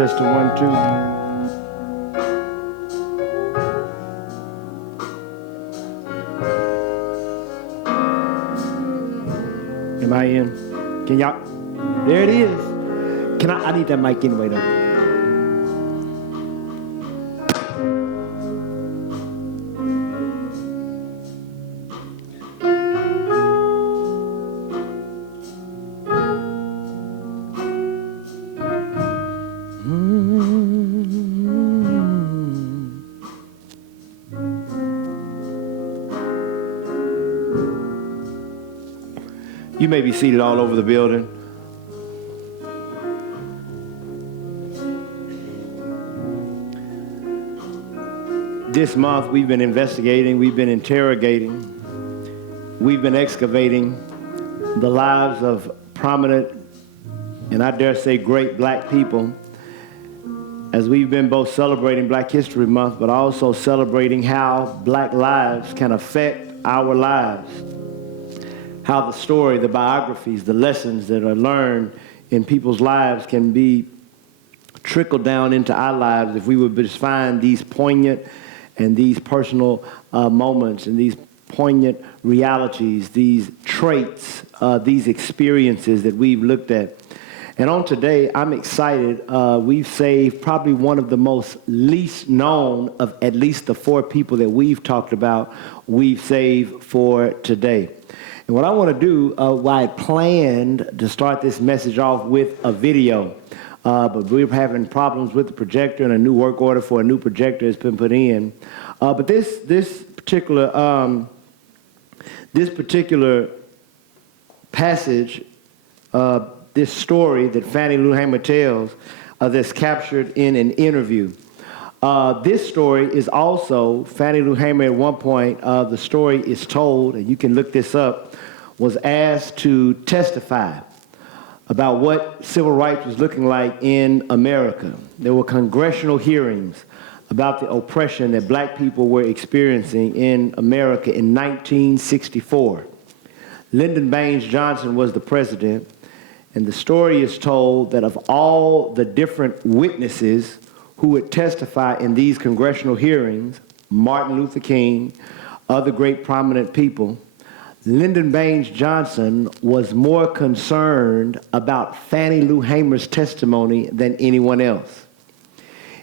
Testing 1, 2. Am I in? Can y'all? There it is. I need that mic anyway though. You may be seated all over the building. This month we've been investigating, we've been interrogating, we've been excavating the lives of prominent, and I dare say great black people, as we've been both celebrating Black History Month, but also celebrating how black lives can affect our lives. How the story, the biographies, the lessons that are learned in people's lives can be trickled down into our lives if we would just find these poignant and these personal moments and these poignant realities, these traits, these experiences that we've looked at. And on today, I'm excited. We've saved probably one of the most least known of at least the 4 people that we've talked about, we've saved for today. And what I want to do, I planned to start this message off with a video, but we're having problems with the projector, and a new work order for a new projector has been put in. But this particular passage, this story that Fannie Lou Hamer tells, that's captured in an interview. This story is also, Fannie Lou Hamer at one point, the story is told, and you can look this up, was asked to testify about what civil rights was looking like in America. There were congressional hearings about the oppression that black people were experiencing in America in 1964. Lyndon Baines Johnson was the president, and the story is told that of all the different witnesses who would testify in these congressional hearings, Martin Luther King, other great prominent people, Lyndon Baines Johnson was more concerned about Fannie Lou Hamer's testimony than anyone else.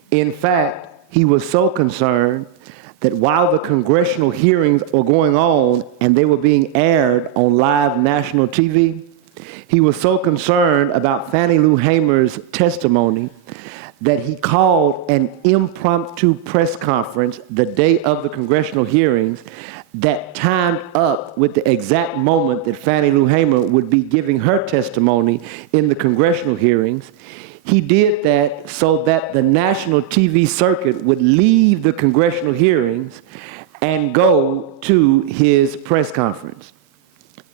In fact, he was so concerned that while the congressional hearings were going on and they were being aired on live national TV, he was so concerned about Fannie Lou Hamer's testimony that he called an impromptu press conference the day of the congressional hearings that timed up with the exact moment that Fannie Lou Hamer would be giving her testimony in the congressional hearings. He did that so that the national TV circuit would leave the congressional hearings and go to his press conference.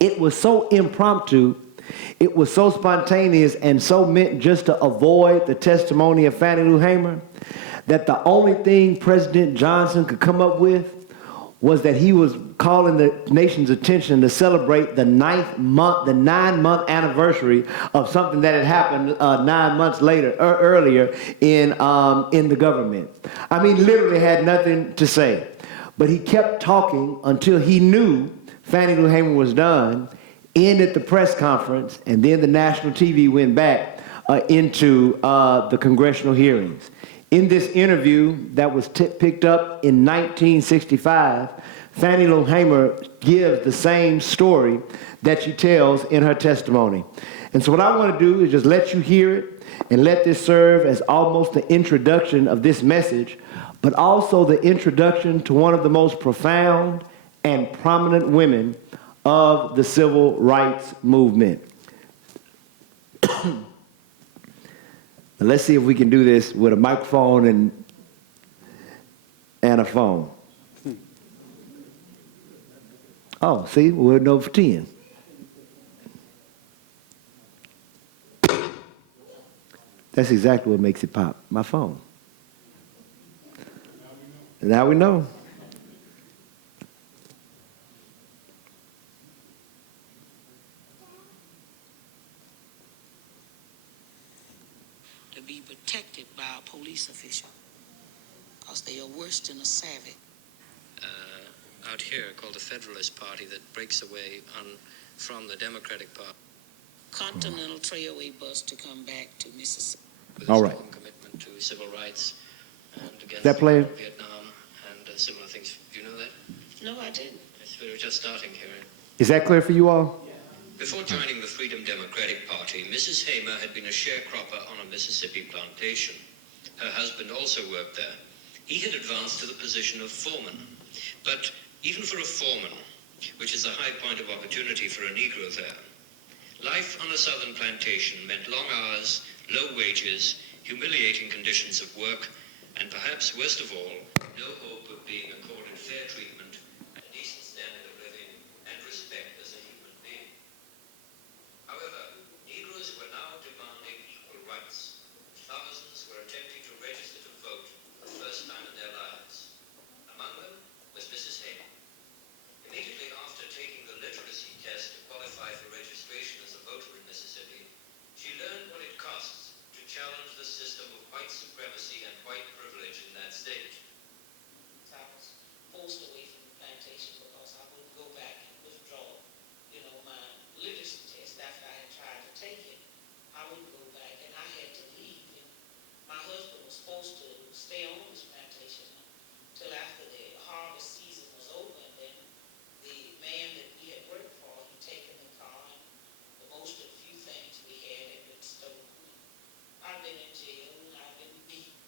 It was so impromptu, it was so spontaneous, and so meant just to avoid the testimony of Fannie Lou Hamer that the only thing President Johnson could come up with was that he was calling the nation's attention to celebrate the 9-month anniversary of something that had happened 9 months earlier in the government. I mean, literally had nothing to say. But he kept talking until he knew Fannie Lou Hamer was done, ended the press conference, and then the national TV went back into the congressional hearings. In this interview that was picked up in 1965, Fannie Lou Hamer gives the same story that she tells in her testimony. And so what I want to do is just let you hear it and let this serve as almost the introduction of this message, but also the introduction to one of the most profound and prominent women of the civil rights movement. Let's see if we can do this with a microphone and a phone. Oh, see, we're at over 10. That's exactly what makes it pop, my phone. Now we know. be protected by a police official, because they are worse than a savage. Out here called the Federalist Party that breaks away from the Democratic Party. Continental Trailway bus to come back to Mississippi. With a strong commitment to civil rights and against that play? Vietnam and similar things. Do you know that? No, I didn't. We were just starting here. Is that clear for you all? Before joining the Freedom Democratic Party, Mrs. Hamer had been a sharecropper on a Mississippi plantation. Her husband also worked there. He had advanced to the position of foreman. But even for a foreman, which is a high point of opportunity for a Negro there, life on a southern plantation meant long hours, low wages, humiliating conditions of work, and perhaps worst of all, no hope of being accorded fair treatment, a decent standard of living, and respect as a human being. However, Negroes were now demanding equal rights. Thousands were attempting to register to vote for the first time in their lives. Among them was Mrs. Hamer. Immediately after taking the literacy test to qualify for registration as a voter in Mississippi, she learned what it costs to challenge the system of white supremacy and white privilege in that state. I was forced away from the plantation because I wouldn't go back and withdraw, my literacy test after I had tried to take it. I wouldn't go back, and I had to leave. And my husband was supposed to stay on this plantation until after the harvest season was over, and then the man that we had worked for, he'd taken the car, and most of the few things we had been stolen. I've been in jail, and I've been beaten.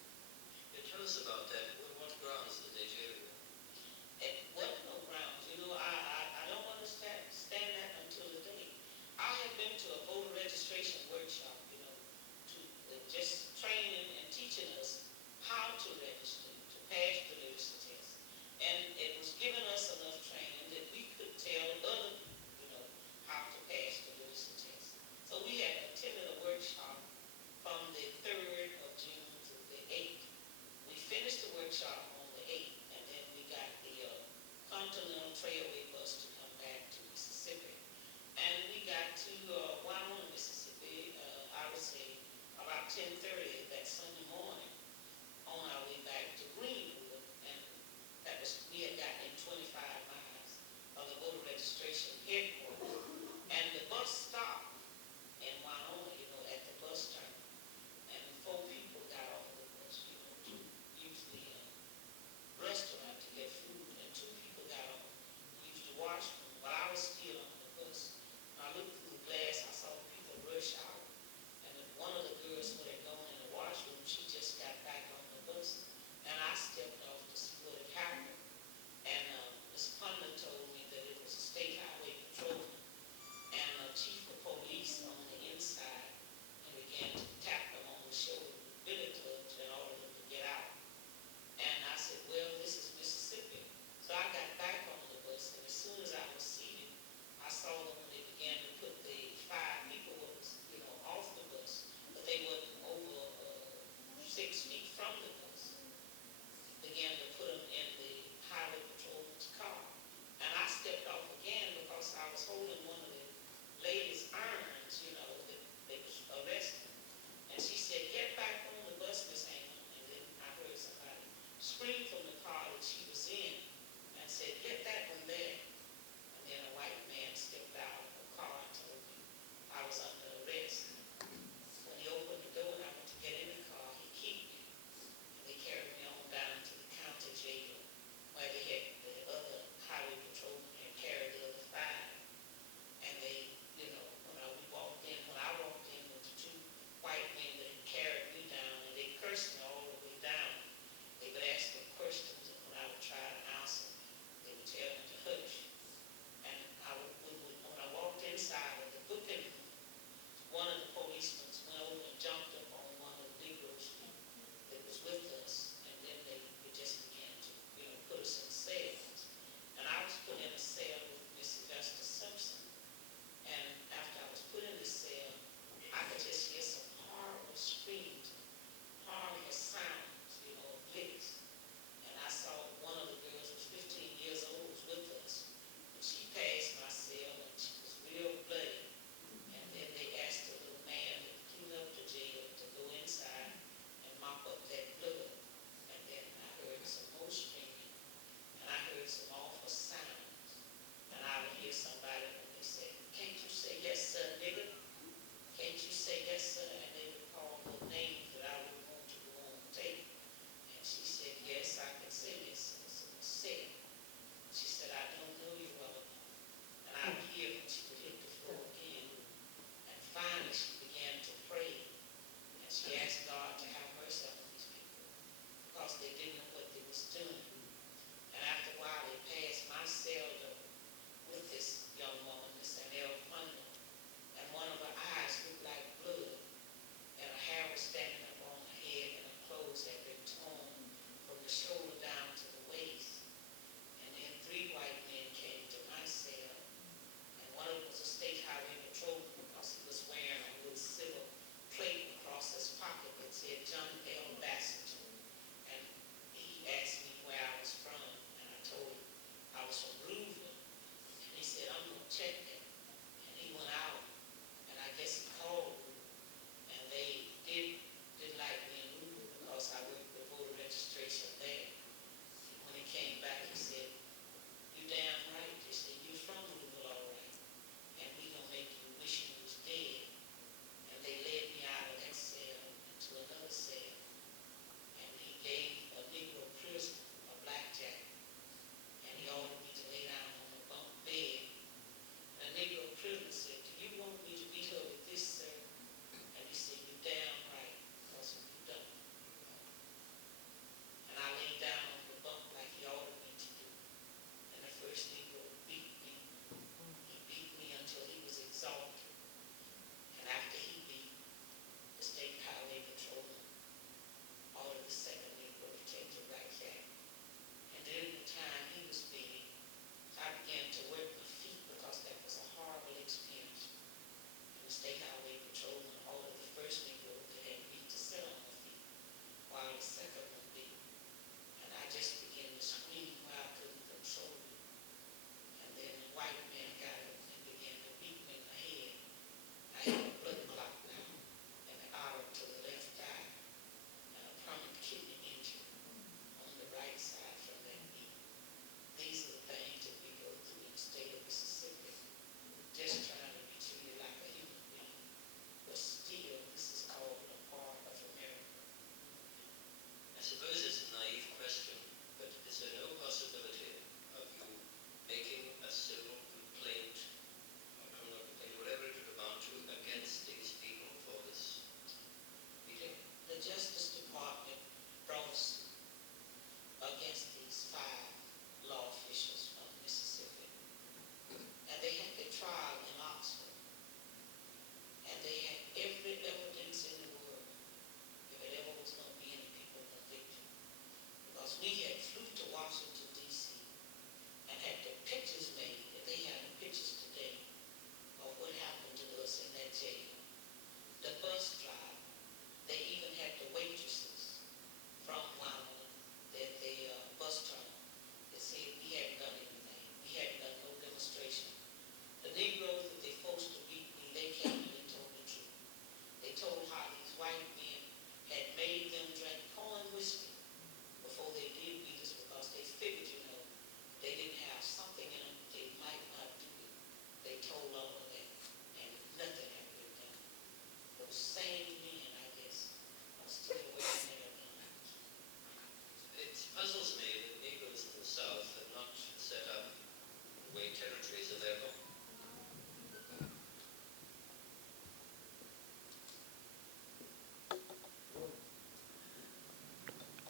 Tell us about that. What grounds did they jail you? It wasn't no grounds. I don't understand that until today. I have been to a voter registration workshop, to just training and teaching us how to register, to pass the literacy test. And it was giving us enough training that we could tell other people, how to pass the literacy test. So we had attended a workshop from the 3rd of June to the 8th. We finished the workshop on the 8th, and then we got the Continental Trailway bus to come back to Mississippi. And we got to Wyoming, Mississippi, I would say about 10:30 that Sunday morning on our way back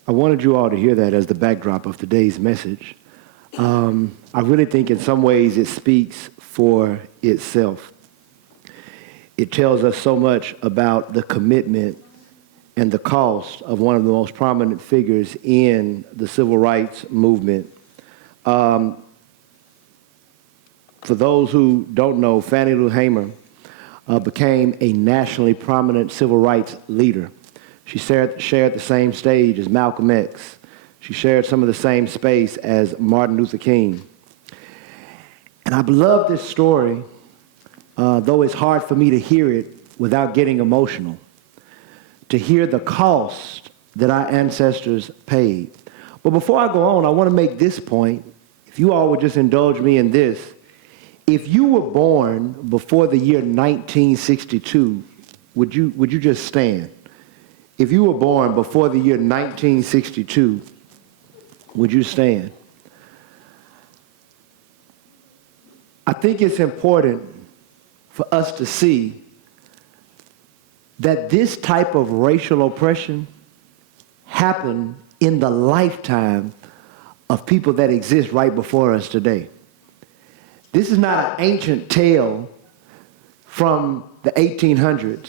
I wanted you all to hear that as the backdrop of today's message. I really think in some ways it speaks for itself. It tells us so much about the commitment and the cost of one of the most prominent figures in the civil rights movement. For those who don't know, Fannie Lou Hamer became a nationally prominent civil rights leader. She shared the same stage as Malcolm X. She shared some of the same space as Martin Luther King. And I love this story, though it's hard for me to hear it without getting emotional, to hear the cost that our ancestors paid. But before I go on, I want to make this point. If you all would just indulge me in this. If you were born before the year 1962, would you just stand? If you were born before the year 1962, would you stand? I think it's important for us to see that this type of racial oppression happened in the lifetime of people that exist right before us today. This is not an ancient tale from the 1800s.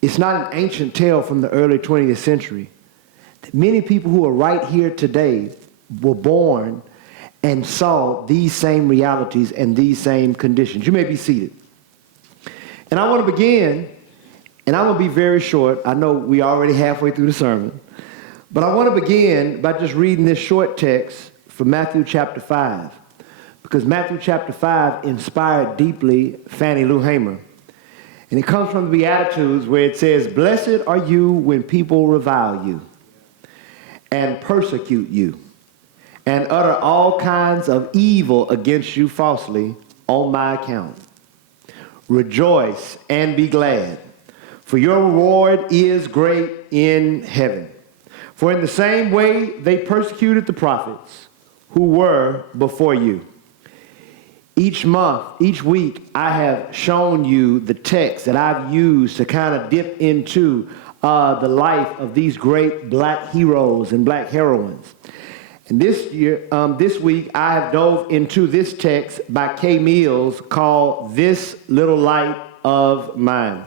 It's not an ancient tale from the early 20th century. Many people who are right here today were born and saw these same realities and these same conditions. You may be seated. And I want to begin, and I'm going to be very short. I know we already halfway through the sermon. But I want to begin by just reading this short text from Matthew chapter 5. Because Matthew chapter 5 inspired deeply Fannie Lou Hamer. And it comes from the Beatitudes where it says, "Blessed are you when people revile you and persecute you and utter all kinds of evil against you falsely on my account. Rejoice and be glad, for your reward is great in heaven. For in the same way they persecuted the prophets who were before you." Each month, each week, I have shown you the text that I've used to kind of dip into the life of these great black heroes and black heroines. And this week, I have dove into this text by Kay Mills called "This Little Light of Mine."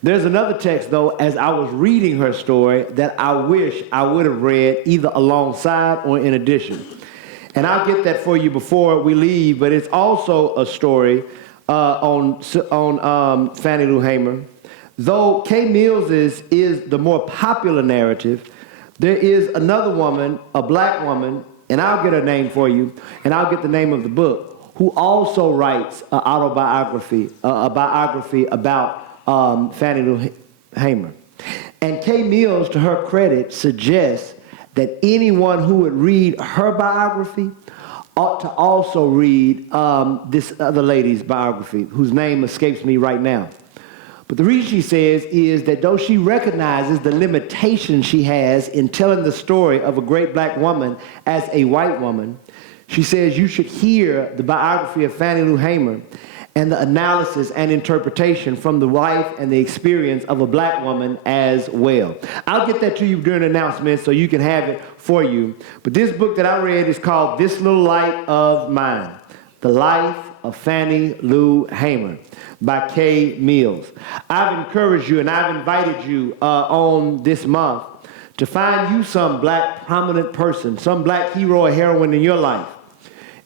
There's another text, though, as I was reading her story, that I wish I would have read either alongside or in addition. And I'll get that for you before we leave, but it's also a story on Fannie Lou Hamer. Though Kay Mills's is the more popular narrative, there is another woman, a black woman, and I'll get her name for you, and I'll get the name of the book, who also writes an autobiography, a biography about Fannie Lou Hamer. And Kay Mills, to her credit, suggests that anyone who would read her biography ought to also read this other lady's biography, whose name escapes me right now. But the reason she says is that though she recognizes the limitations she has in telling the story of a great black woman as a white woman, she says you should hear the biography of Fannie Lou Hamer and the analysis and interpretation from the life and the experience of a black woman as well. I'll get that to you during the announcement so you can have it for you. But this book that I read is called "This Little Light of Mine: The Life of Fannie Lou Hamer" by Kay Mills. I've encouraged you and I've invited you on this month to find you some black prominent person, some black hero or heroine in your life,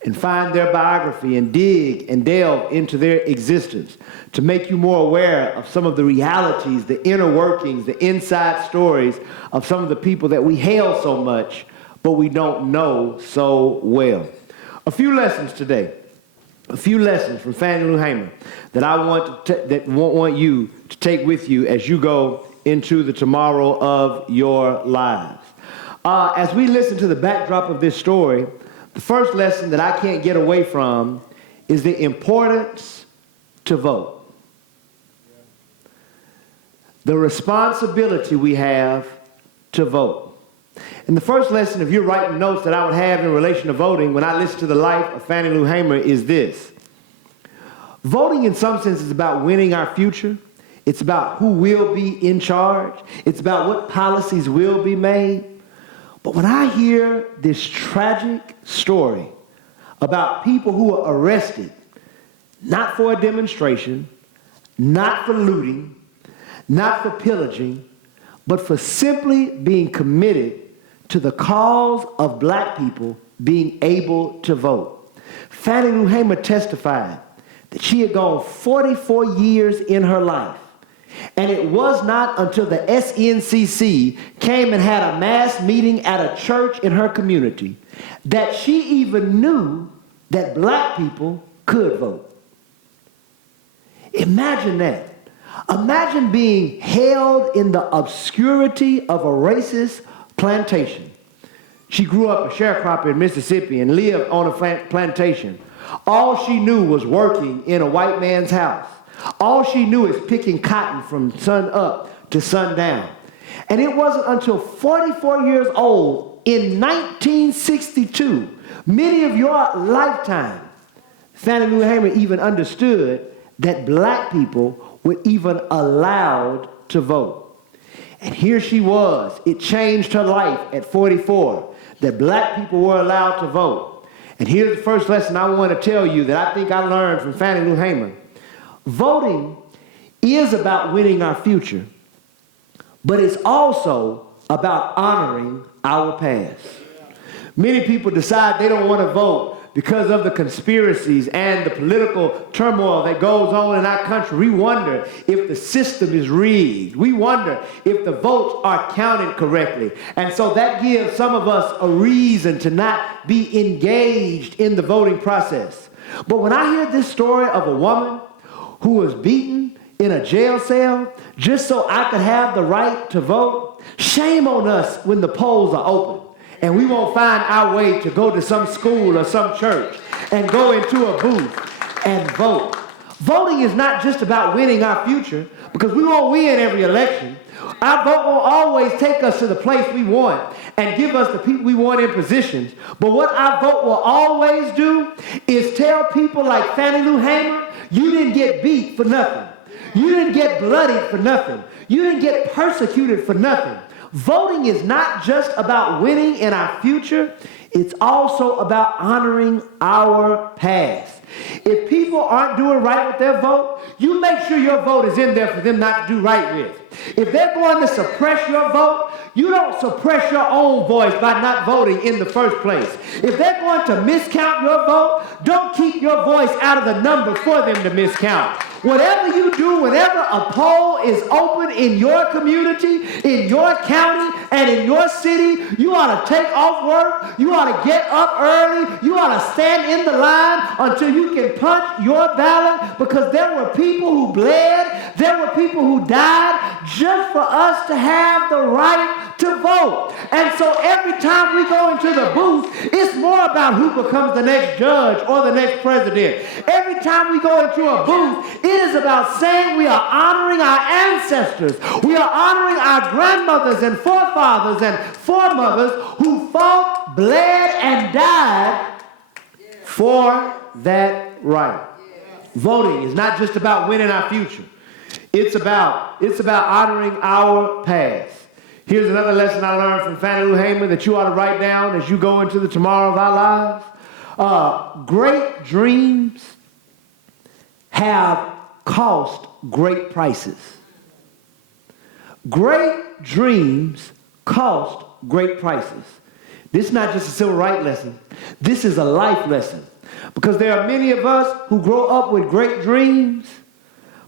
and find their biography and dig and delve into their existence to make you more aware of some of the realities, the inner workings, the inside stories of some of the people that we hail so much, but we don't know so well. A few lessons today, a few lessons from Fannie Lou Hamer that I want you to take with you as you go into the tomorrow of your lives. As we listen to the backdrop of this story, the first lesson that I can't get away from is the importance to vote. The responsibility we have to vote. And the first lesson, if you're writing notes, that I would have in relation to voting when I listen to the life of Fannie Lou Hamer is this. Voting in some sense is about winning our future. It's about who will be in charge. It's about what policies will be made. But when I hear this tragic story about people who are arrested, not for a demonstration, not for looting, not for pillaging, but for simply being committed to the cause of black people being able to vote. Fannie Lou Hamer testified that she had gone 44 years in her life, and it was not until the SNCC came and had a mass meeting at a church in her community that she even knew that black people could vote. Imagine that. Imagine being held in the obscurity of a racist plantation. She grew up a sharecropper in Mississippi and lived on a plantation. All she knew was working in a white man's house. All she knew is picking cotton from sun up to sundown. And it wasn't until 44 years old in 1962, many of your lifetime, Fannie Lou Hamer even understood that black people were even allowed to vote. And here she was. It changed her life at 44, that black people were allowed to vote. And here's the first lesson I want to tell you that I think I learned from Fannie Lou Hamer. Voting is about winning our future, but it's also about honoring our past. Many people decide they don't want to vote because of the conspiracies and the political turmoil that goes on in our country. We wonder if the system is rigged. We wonder if the votes are counted correctly. And so that gives some of us a reason to not be engaged in the voting process. But when I hear this story of a woman who was beaten in a jail cell just so I could have the right to vote, shame on us when the polls are open and we won't find our way to go to some school or some church and go into a booth and vote. Voting is not just about winning our future, because we won't win every election. Our vote won't always take us to the place we want and give us the people we want in positions. But what our vote will always do is tell people like Fannie Lou Hamer, you didn't get beat for nothing. You didn't get bloodied for nothing. You didn't get persecuted for nothing. Voting is not just about winning in our future, it's also about honoring our past. If people aren't doing right with their vote, you make sure your vote is in there for them not to do right with. If they're going to suppress your vote, you don't suppress your own voice by not voting in the first place. If they're going to miscount your vote, don't keep your voice out of the number for them to miscount. Whatever you do, whenever a poll is open in your community, in your county, and in your city, you ought to take off work, you ought to get up early, you ought to stand in the line until you can punch your ballot, because there were people who bled, there were people who died just for us to have the right to vote. And so every time we go into the booth, it's more about who becomes the next judge or the next president. Every time we go into a booth, it is about saying we are honoring our ancestors. We are honoring our grandmothers and forefathers and foremothers who fought, bled, and died for that right. Voting is not just about winning our future. It's about honoring our past. Here's another lesson I learned from Fannie Lou Hamer that you ought to write down as you go into the tomorrow of our lives. Great dreams have cost great prices. Great dreams cost great prices. This is not just a civil rights lesson. This is a life lesson. Because there are many of us who grow up with great dreams,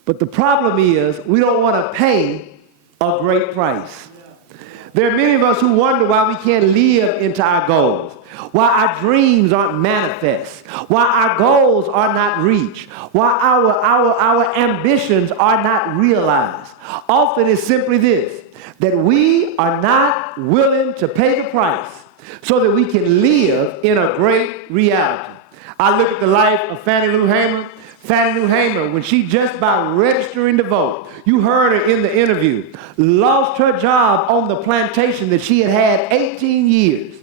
but the problem is we don't want to pay a great price. There are many of us who wonder why we can't live into our goals, why our dreams aren't manifest, why our goals are not reached, why our ambitions are not realized. Often it's simply this, that we are not willing to pay the price so that we can live in a great reality. I look at the life of Fannie Lou Hamer. Fannie Lou Hamer, when she just by registering to vote, you heard her in the interview, lost her job on the plantation that she had had 18 years.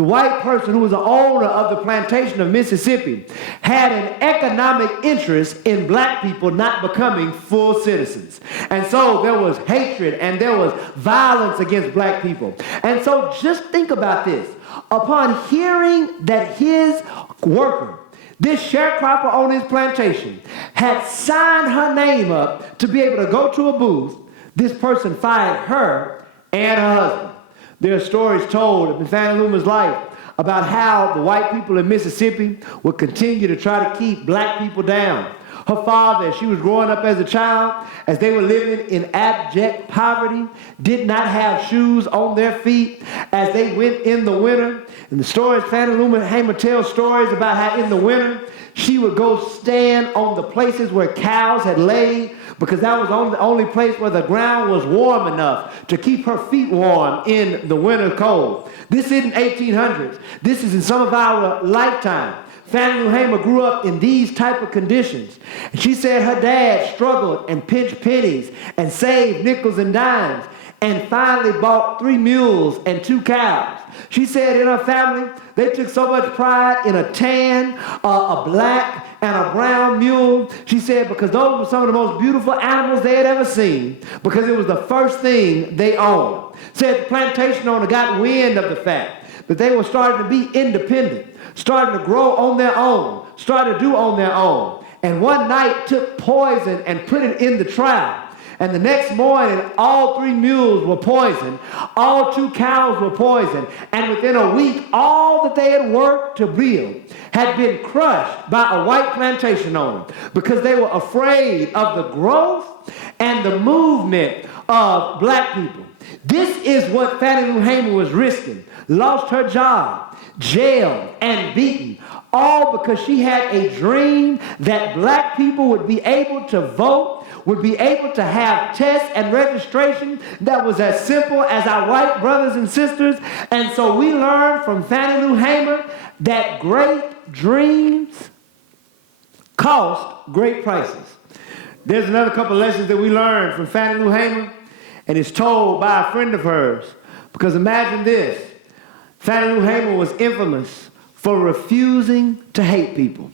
the white person who was the owner of the plantation of Mississippi, had an economic interest in black people not becoming full citizens. And so there was hatred and there was violence against black people. And so just think about this. Upon hearing that his worker, this sharecropper on his plantation, had signed her name up to be able to go to a booth, this person fired her and her husband. There are stories told in Fannie Loomer's life about how the white people in Mississippi would continue to try to keep black people down. Her father, as she was growing up as a child, as they were living in abject poverty, did not have shoes on their feet as they went in the winter. And the stories, Fannie Loomer Hamer tells stories about how in the winter, she would go stand on the places where cows had laid, because that was the only place where the ground was warm enough to keep her feet warm in the winter cold. This isn't 1800s. This is in some of our lifetime. Fannie Lou Hamer grew up in these type of conditions. And she said her dad struggled and pinched pennies and saved nickels and dimes and finally bought 3 mules and 2 cows. She said in her family, they took so much pride in a tan, a black, and a brown mule. She said because those were some of the most beautiful animals they had ever seen, because it was the first thing they owned. Said the plantation owner got wind of the fact that they were starting to be independent, starting to grow on their own, starting to do on their own. And one night took poison and put it in the trial. And the next morning, all 3 mules were poisoned. All 2 cows were poisoned. And within a week, all that they had worked to build had been crushed by a white plantation owner because they were afraid of the growth and the movement of black people. This is what Fannie Lou Hamer was risking. Lost her job, jailed, and beaten, all because she had a dream that black people would be able to vote, would be able to have tests and registration that was as simple as our white brothers and sisters. And so we learned from Fannie Lou Hamer that great dreams cost great prices. There's another couple lessons that we learned from Fannie Lou Hamer, and it's told by a friend of hers. Because imagine this, Fannie Lou Hamer was infamous for refusing to hate people.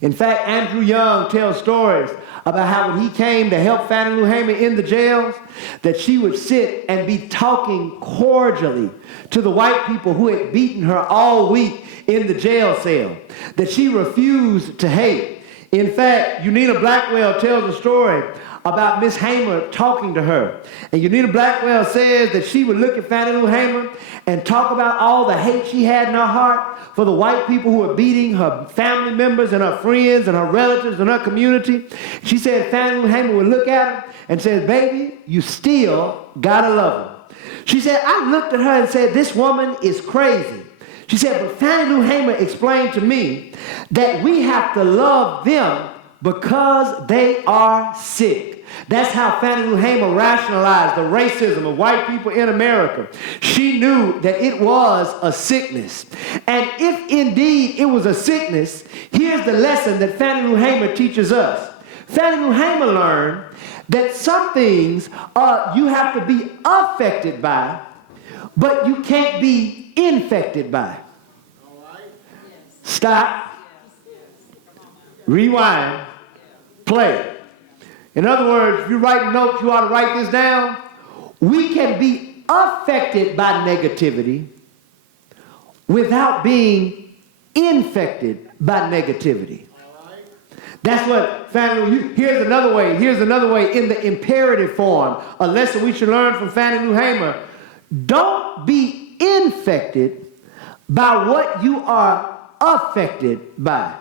In fact, Andrew Young tells stories about how when he came to help Fannie Lou Hamer in the jails, that she would sit and be talking cordially to the white people who had beaten her all week in the jail cell, that she refused to hate. In fact, Unita Blackwell tells a story about Miss Hamer talking to her. And Unita Blackwell says that she would look at Fannie Lou Hamer and talk about all the hate she had in her heart for the white people who were beating her family members and her friends and her relatives and her community. She said Fannie Lou Hamer would look at her and said, baby, you still gotta love her. She said, I looked at her and said, this woman is crazy. She said, but Fannie Lou Hamer explained to me that we have to love them because they are sick. That's how Fannie Lou Hamer rationalized the racism of white people in America. She knew that it was a sickness. And if indeed it was a sickness, here's the lesson that Fannie Lou Hamer teaches us. Fannie Lou Hamer learned that some things you have to be affected by, but you can't be infected by. Stop, rewind, play. In other words, if you're writing notes, you ought to write this down. We can be affected by negativity without being infected by negativity. That's what Fannie Lou, here's another way in the imperative form, a lesson we should learn from Fannie Lou Hamer. Don't be infected by what you are affected by.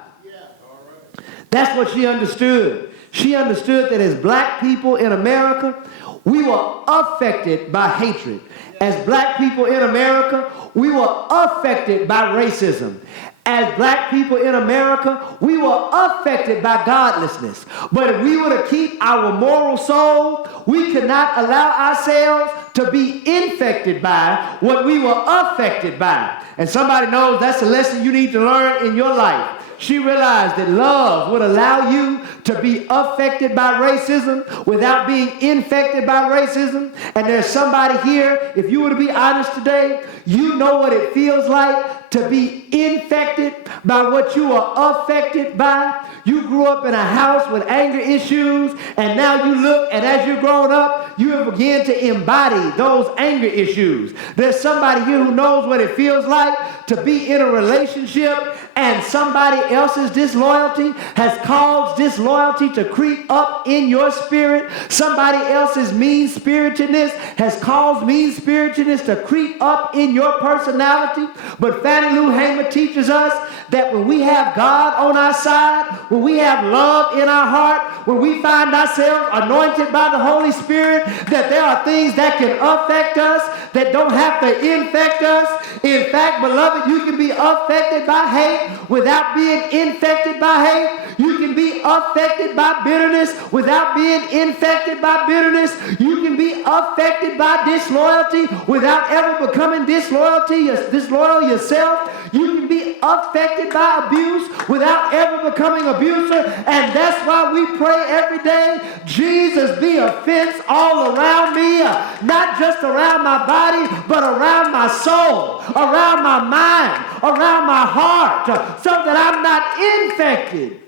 That's what she understood. She understood that as black people in America, we were affected by hatred. As black people in America, we were affected by racism. As black people in America, we were affected by godlessness. But if we were to keep our moral soul, we could not allow ourselves to be infected by what we were affected by. And somebody knows that's a lesson you need to learn in your life. She realized that love would allow you to be affected by racism without being infected by racism. And there's somebody here, if you were to be honest today, you know what it feels like to be infected by what you are affected by. You grew up in a house with anger issues, and now you look, and as you're growing up, you have begun to embody those anger issues. There's somebody here who knows what it feels like to be in a relationship and somebody else's disloyalty has caused disloyalty to creep up in your spirit. Somebody else's mean-spiritedness has caused mean-spiritedness to creep up in your personality. But Fannie Lou Hamer teaches us that when we have God on our side, when we have love in our heart, when we find ourselves anointed by the Holy Spirit, that there are things that can affect us that don't have to infect us. In fact, beloved, you can be affected by hate without being infected by hate. You can be affected by bitterness without being infected by bitterness. You can be affected by disloyalty without ever becoming disloyal yourself. You can be affected by abuse without ever becoming an abuser. And that's why we pray every day, Jesus, be a fence all around me, not just around my body, but around my soul, around my mind, around my heart, so that I'm not infected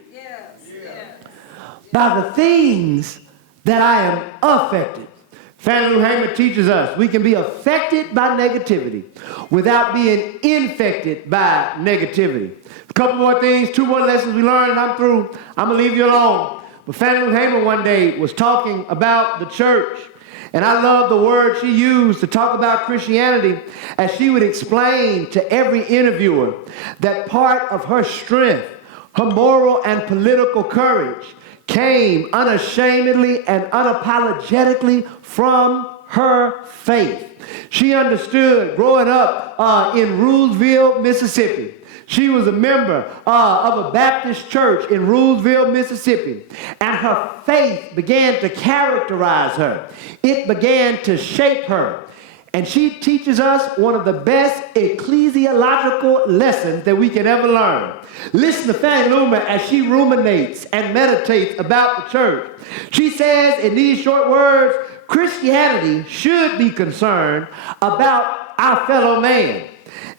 by the things that I am affected. Fannie Lou Hamer teaches us we can be affected by negativity without being infected by negativity. A couple more things, 2 more lessons we learned, and I'm through. I'm going to leave you alone. But Fannie Lou Hamer one day was talking about the church. And I love the word she used to talk about Christianity, as she would explain to every interviewer that part of her strength, her moral and political courage, came unashamedly and unapologetically from her faith. She understood growing up in Rulesville, Mississippi. She was a member of a Baptist church in Rulesville, Mississippi. And her faith began to characterize her. It began to shape her. And she teaches us one of the best ecclesiological lessons that we can ever learn. Listen to Fannie Lou as she ruminates and meditates about the church. She says in these short words, Christianity should be concerned about our fellow man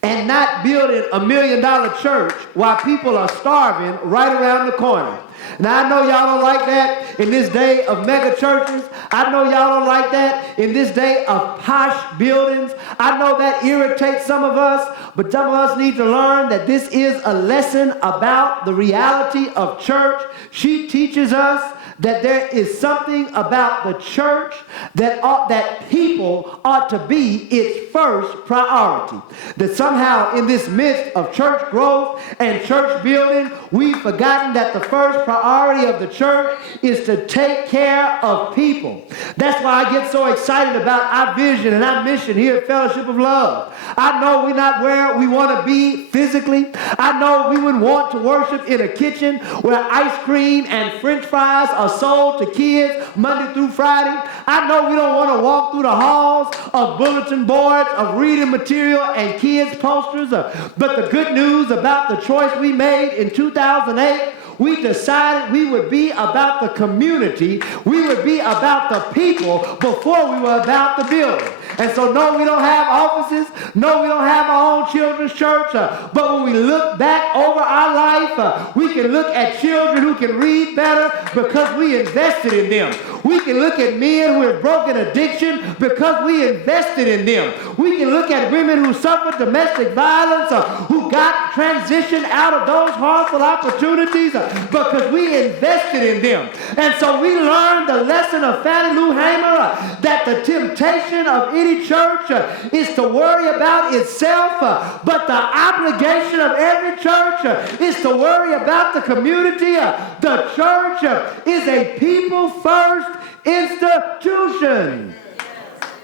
and not building $1 million church while people are starving right around the corner. Now, I know y'all don't like that in this day of mega churches. I know y'all don't like that in this day of posh buildings. I know that irritates some of us, but some of us need to learn that this is a lesson about the reality of church. She teaches us that there is something about the church that people ought to be its first priority. That somehow in this midst of church growth and church building, we've forgotten that the first priority of the church is to take care of people. That's why I get so excited about our vision and our mission here at Fellowship of Love. I know we're not where we want to be physically. I know we would want to worship in a kitchen where ice cream and french fries are sold to kids Monday through Friday. I know we don't want to walk through the halls of bulletin boards, of reading material and kids posters. But the good news about the choice we made in 2008, we decided we would be about the community. We would be about the people before we were about the building. And so, no, we don't have offices. No, we don't have our own children's church. But when we look back over our life, we can look at children who can read better because we invested in them. We can look at men who have broken addiction because we invested in them. We can look at women who suffered domestic violence, who got transitioned out of those harmful opportunities because we invested in them. And so we learned the lesson of Fannie Lou Hamer that the temptation of any church is to worry about itself, but the obligation of every church is to worry about the community. The church is a people-first institution.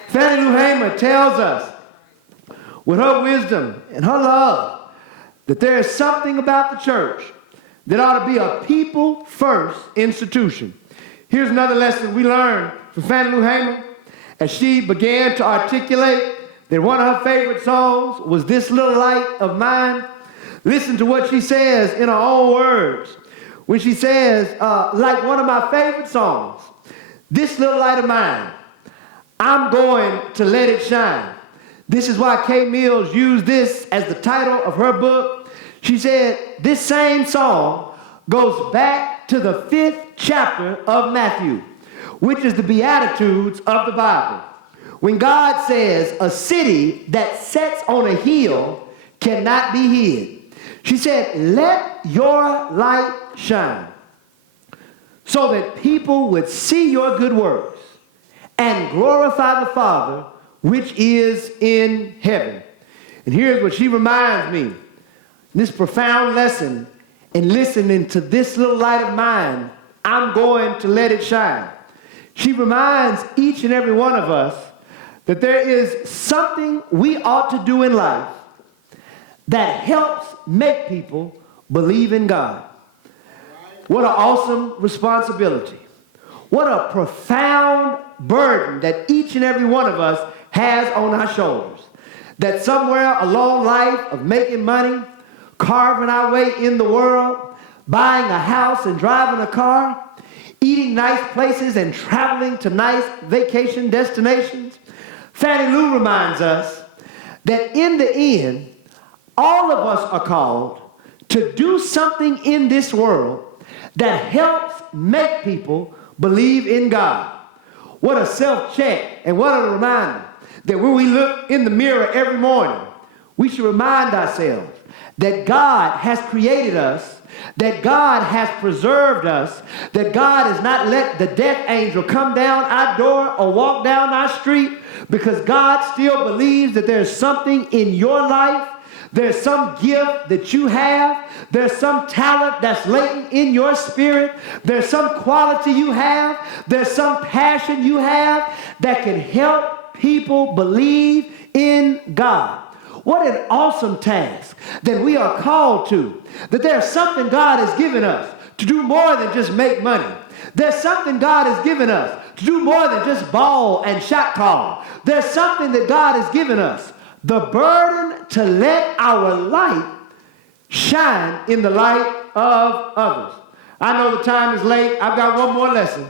Fannie Lou Hamer tells us, with her wisdom and her love, that there is something about the church that ought to be a people-first institution. Here's another lesson we learned from Fannie Lou Hamer as she began to articulate that one of her favorite songs was This Little Light of Mine. Listen to what she says in her own words. When she says, like one of my favorite songs, "This little light of mine, I'm going to let it shine." This is why Kay Mills used this as the title of her book. She said, this same song goes back to the 5th chapter of Matthew, which is the Beatitudes of the Bible. When God says a city that sits on a hill cannot be hid. She said, let your light shine so that people would see your good works and glorify the Father which is in heaven. And here's what she reminds me. This profound lesson in listening to this little light of mine, I'm going to let it shine. She reminds each and every one of us that there is something we ought to do in life that helps make people believe in God. What an awesome responsibility. What a profound burden that each and every one of us has on our shoulders. That somewhere along life of making money, carving our way in the world, buying a house and driving a car, eating nice places and traveling to nice vacation destinations, Fannie Lou reminds us that in the end, all of us are called to do something in this world that helps make people believe in God. What a self-check and what a reminder that when we look in the mirror every morning, we should remind ourselves that God has created us, that God has preserved us, that God has not let the death angel come down our door or walk down our street, because God still believes that there's something in your life, there's some gift that you have, there's some talent that's latent in your spirit, there's some quality you have, there's some passion you have that can help people believe in God. What an awesome task that we are called to, that there's something God has given us to do more than just make money. There's something God has given us to do more than just ball and shot call. There's something that God has given us, the burden to let our light shine in the light of others. I know the time is late. I've got one more lesson.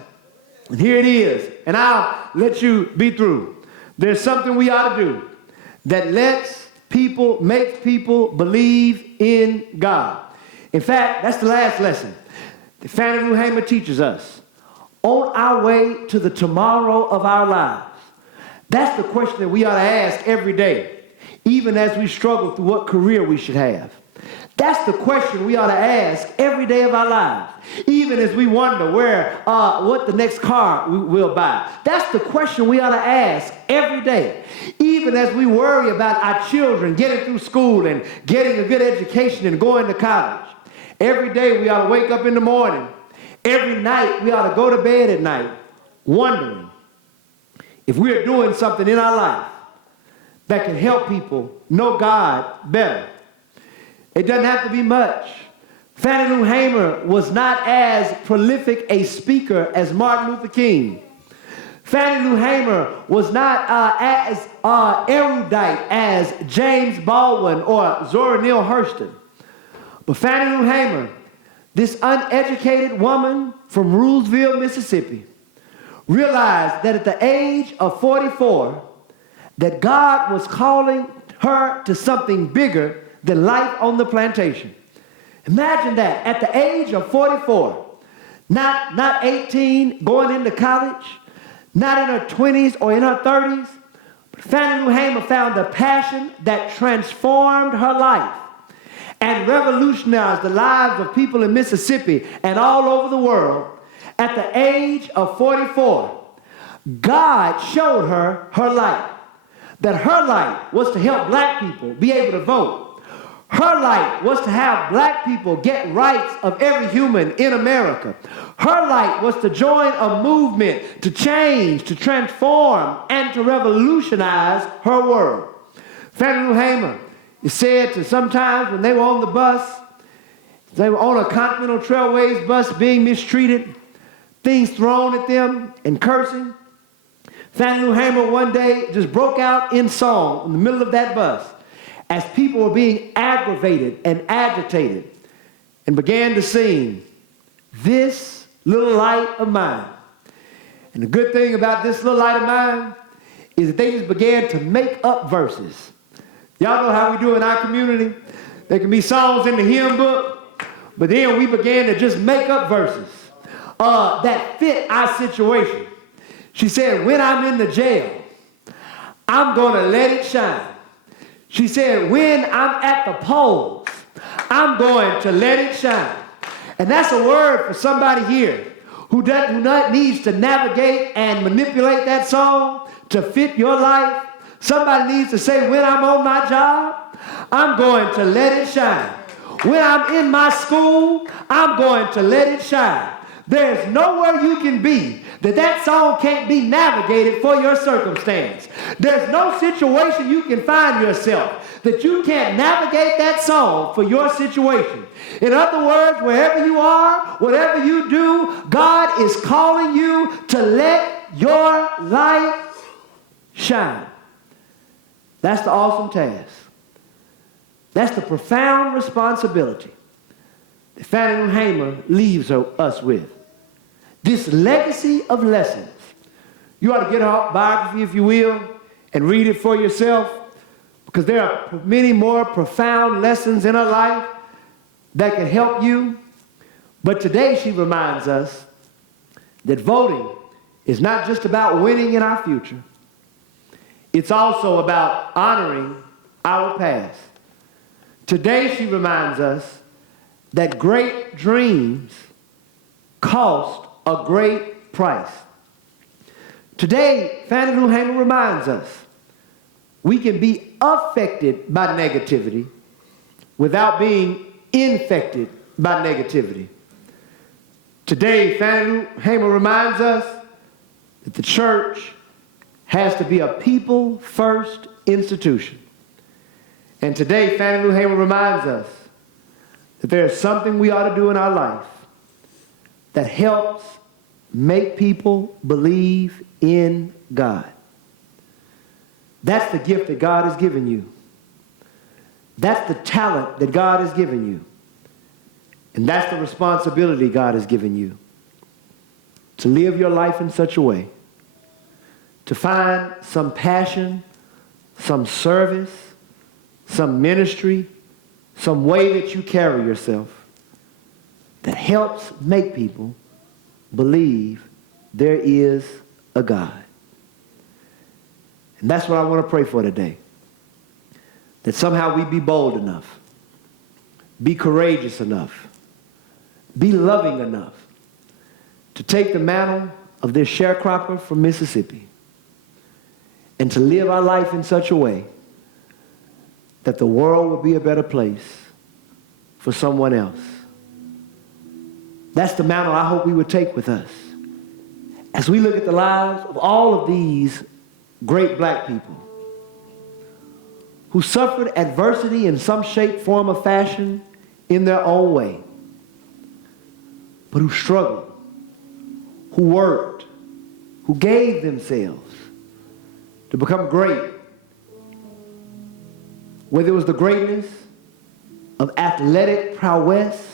And here it is. And I'll let you be through. There's something we ought to do that makes people believe in God. In fact, that's the last lesson that Fannie Lou Hamer teaches us. On our way to the tomorrow of our lives. That's the question that we ought to ask every day, even as we struggle through what career we should have. That's the question we ought to ask every day of our lives, even as we wonder what the next car we'll buy. That's the question we ought to ask every day, even as we worry about our children getting through school and getting a good education and going to college. Every day we ought to wake up in the morning. Every night we ought to go to bed at night wondering if we're doing something in our life that can help people know God better. It doesn't have to be much. Fannie Lou Hamer was not as prolific a speaker as Martin Luther King. Fannie Lou Hamer was not as erudite as James Baldwin or Zora Neale Hurston. But Fannie Lou Hamer, this uneducated woman from Rulesville, Mississippi, realized that at the age of 44, that God was calling her to something bigger than life on the plantation. Imagine that, at the age of 44, not 18, going into college, not in her 20s or in her 30s, but Fannie Lou Hamer found a passion that transformed her life and revolutionized the lives of people in Mississippi and all over the world. At the age of 44, God showed her her light. That her light was to help black people be able to vote. Her light was to have black people get rights of every human in America. Her light was to join a movement to change, to transform, and to revolutionize her world. Fannie Lou Hamer is said to sometimes when they were on the bus, they were on a Continental Trailways bus being mistreated, things thrown at them and cursing. Fannie Lou Hamer one day just broke out in song in the middle of that bus as people were being aggravated and agitated and began to sing, "This Little Light of Mine." And the good thing about "This Little Light of Mine" is that they just began to make up verses. Y'all know how we do in our community? There can be songs in the hymn book, but then we began to just make up verses that fit our situation. She said, "When I'm in the jail, I'm going to let it shine." She said, "When I'm at the polls, I'm going to let it shine." And that's a word for somebody here who needs to navigate and manipulate that song to fit your life. Somebody needs to say, "When I'm on my job, I'm going to let it shine. When I'm in my school, I'm going to let it shine." There's nowhere you can be that song can't be navigated for your circumstance. There's no situation you can find yourself that you can't navigate that song for your situation. In other words, wherever you are, whatever you do, God is calling you to let your light shine. That's the awesome task. That's the profound responsibility that Fannie Lou Hamer leaves us with. This legacy of lessons. You ought to get her biography, if you will, and read it for yourself, because there are many more profound lessons in her life that can help you. But today she reminds us that voting is not just about winning in our future. It's also about honoring our past. Today she reminds us that great dreams cost a great price. Today, Fannie Lou Hamer reminds us we can be affected by negativity without being infected by negativity. Today, Fannie Lou Hamer reminds us that the church has to be a people-first institution. And today, Fannie Lou Hamer reminds us that there is something we ought to do in our life that helps make people believe in God. That's the gift that God has given you. That's the talent that God has given you. And that's the responsibility God has given you. To live your life in such a way, to find some passion, some service, some ministry, some way that you carry yourself that helps make people believe there is a God. And that's what I want to pray for today. That somehow we be bold enough, be courageous enough, be loving enough to take the mantle of this sharecropper from Mississippi and to live our life in such a way that the world will be a better place for someone else. That's the mantle I hope we would take with us as we look at the lives of all of these great black people who suffered adversity in some shape, form, or fashion in their own way, but who struggled, who worked, who gave themselves to become great. Whether it was the greatness of athletic prowess,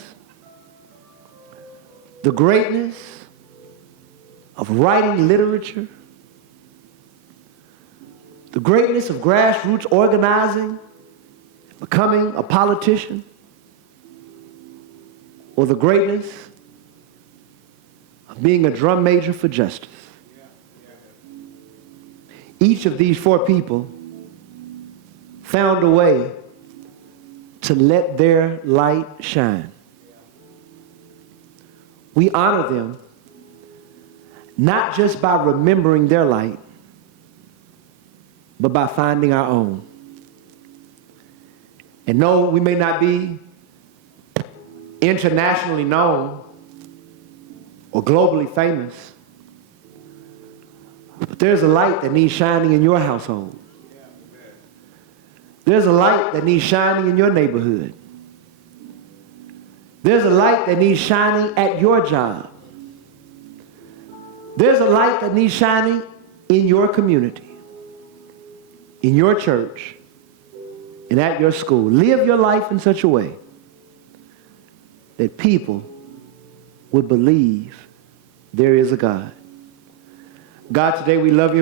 the greatness of writing literature, the greatness of grassroots organizing, becoming a politician, or the greatness of being a drum major for justice. Each of these four people found a way to let their light shine. We honor them not just by remembering their light, but by finding our own. And no, we may not be internationally known or globally famous, but there's a light that needs shining in your household. There's a light that needs shining in your neighborhood. There's a light that needs shining at your job. There's a light that needs shining in your community, in your church, and at your school. Live your life in such a way that people would believe there is a God. God, today we love you.